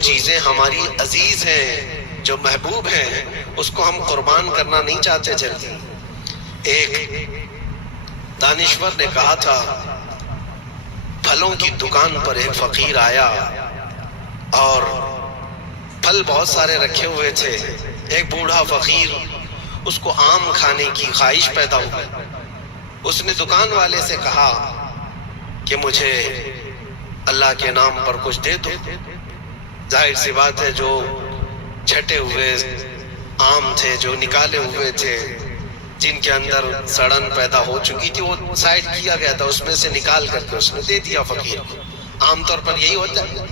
چیزیں ہماری عزیز ہیں، جو محبوب ہیں، اس کو ہم قربان کرنا نہیں چاہتے جلدی۔ ایک دانشور نے کہا تھا، پھلوں کی دکان پر ایک فقیر آیا اور پھل بہت سارے رکھے ہوئے تھے۔ ایک بوڑھا فقیر، اس کو آم کھانے کی خواہش پیدا ہوئی۔ اس نے دکان والے سے کہا کہ مجھے اللہ کے نام پر کچھ دے دو۔ ظاہر سی بات ہے، جو چھٹے ہوئے آم تھے، جو نکالے ہوئے تھے، جن کے اندر سڑن پیدا ہو چکی تھی، وہ سائڈ کیا گیا تھا، اس میں سے نکال کر کے اس نے دے دیا فقیر کو۔ عام طور پر یہی ہوتا ہے،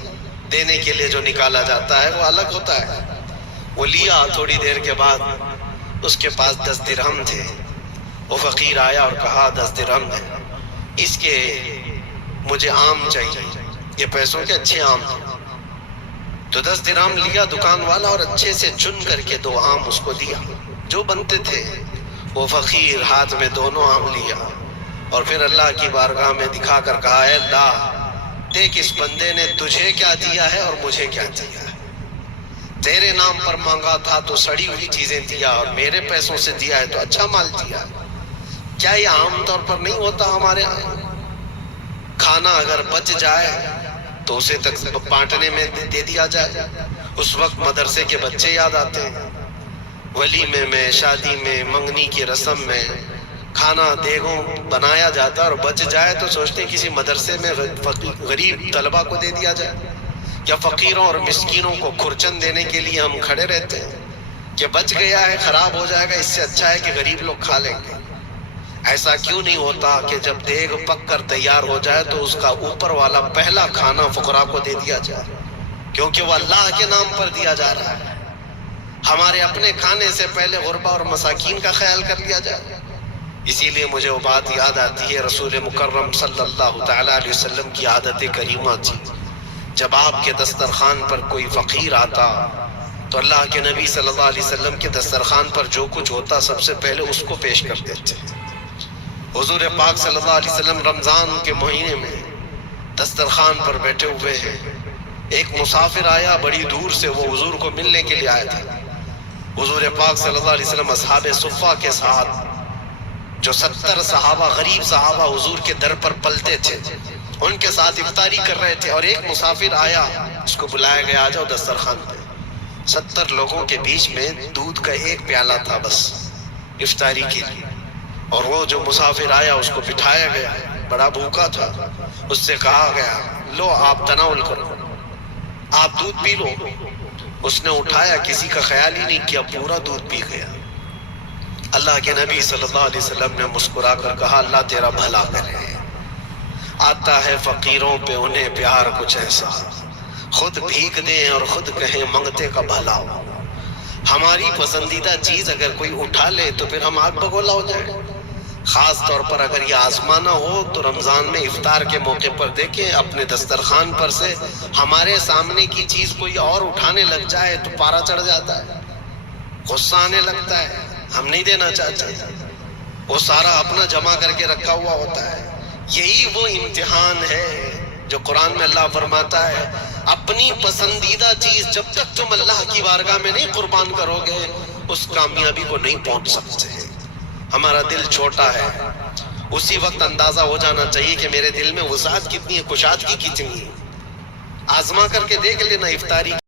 دینے کے لیے جو نکالا جاتا ہے وہ الگ ہوتا ہے۔ وہ لیا، تھوڑی دیر کے بعد اس کے پاس 10 درہم تھے۔ وہ فقیر آیا اور کہا 10 درہم ہے، اس کے مجھے آم چاہیے، یہ پیسوں کے اچھے آم تھے۔ تو 10 درہم لیا دکان والا اور اچھے سے چن کر کے 2 آم اس کو دیا جو بنتے تھے۔ وہ فقیر ہاتھ میں دونوں آم لیا اور پھر اللہ کی بارگاہ میں دکھا کر کہا، اے اللہ، دیکھ اس بندے نے تجھے کیا دیا ہے اور مجھے کیا دیا ہے۔ تیرے نام پر مانگا تھا تو سڑی ہوئی چیزیں دیا، اور میرے پیسوں سے دیا ہے تو اچھا مال دیا۔ کیا یہ عام طور پر نہیں ہوتا ہمارے ہاں؟ کھانا اگر بچ جائے تو اسے تک بانٹنے میں دے دیا جائے۔ اس وقت مدرسے کے بچے یاد آتے ہیں، ولیمے میں، شادی میں، منگنی کی رسم میں کھانا دیگوں بنایا جاتا اور بچ جائے تو سوچتے ہیں کسی مدرسے میں غریب طلبہ کو دے دیا جائے، یا فقیروں اور مسکینوں کو کھرچن دینے کے لیے ہم کھڑے رہتے ہیں کہ بچ گیا ہے، خراب ہو جائے گا، اس سے اچھا ہے کہ غریب لوگ کھا لیں گے۔ ایسا کیوں نہیں ہوتا کہ جب دیگ پک کر تیار ہو جائے تو اس کا اوپر والا پہلا کھانا فقراء کو دے دیا جائے، کیونکہ وہ اللہ کے نام پر دیا جا رہا ہے۔ ہمارے اپنے کھانے سے پہلے غربا اور مساکین کا خیال کر لیا جائے۔ اسی لیے مجھے وہ بات یاد آتی ہے، رسول مکرم صلی اللہ تعالیٰ علیہ وسلم کی عادت کریمہ تھی، جب آپ کے دسترخوان پر کوئی فقیر آتا تو اللہ کے نبی صلی اللہ علیہ وسلم کے دسترخوان پر جو کچھ ہوتا سب سے پہلے اس کو پیش کر دیتے۔ حضور پاک صلی اللہ علیہ وسلم رمضان کے مہینے میں دسترخوان پر بیٹھے ہوئے ہیں، ایک مسافر آیا بڑی دور سے، وہ حضور کو ملنے کے لیے آیا تھا۔ حضور پاک صلی اللہ علیہ وسلم اصحاب صفہ کے ساتھ، جو 70 صحابہ، غریب صحابہ حضور کے در پر پلتے تھے، ان کے ساتھ افطاری کر رہے تھے، اور ایک مسافر آیا، اس کو بلایا گیا، آ جاؤ دسترخوان پہ۔ 70 لوگوں کے بیچ میں دودھ کا ایک پیالہ تھا بس افطاری کے لیے، اور وہ جو مسافر آیا اس کو بٹھایا گیا، بڑا بھوکا تھا، اس سے کہا گیا، لو آپ تناول کرو، آپ دودھ پی لو۔ اس نے اٹھایا، کسی کا خیال ہی نہیں کیا، پورا دودھ پی گیا۔ اللہ کے نبی صلی اللہ علیہ وسلم نے مسکرا کر کہا، اللہ تیرا بھلا کرے، آتا ہے فقیروں پہ انہیں پیار کچھ ایسا، خود بھیک دیں اور خود کہیں منگتے کا بھلا ہو۔ ہماری پسندیدہ چیز اگر کوئی اٹھا لے تو پھر ہم آگ بگولا ہو جائیں۔ خاص طور پر اگر یہ آزمانا ہو تو رمضان میں افطار کے موقع پر دیکھیں، اپنے دسترخوان پر سے ہمارے سامنے کی چیز کوئی اور اٹھانے لگ جائے تو پارا چڑھ جاتا ہے، غصہ آنے لگتا ہے، ہم نہیں دینا چاہتے، وہ سارا اپنا جمع کر کے رکھا ہوا ہوتا ہے۔ یہی وہ امتحان ہے جو قرآن میں اللہ فرماتا ہے، اپنی پسندیدہ چیز جب تک تم اللہ کی بارگاہ میں نہیں قربان کرو گے، اس کامیابی کو نہیں پہنچ سکتے۔ ہمارا دل چھوٹا ہے، اسی وقت اندازہ ہو جانا چاہیے کہ میرے دل میں وسعت کتنی ہے، کشادگی کتنی ہے۔ آزما کر کے دیکھ لینا افطاری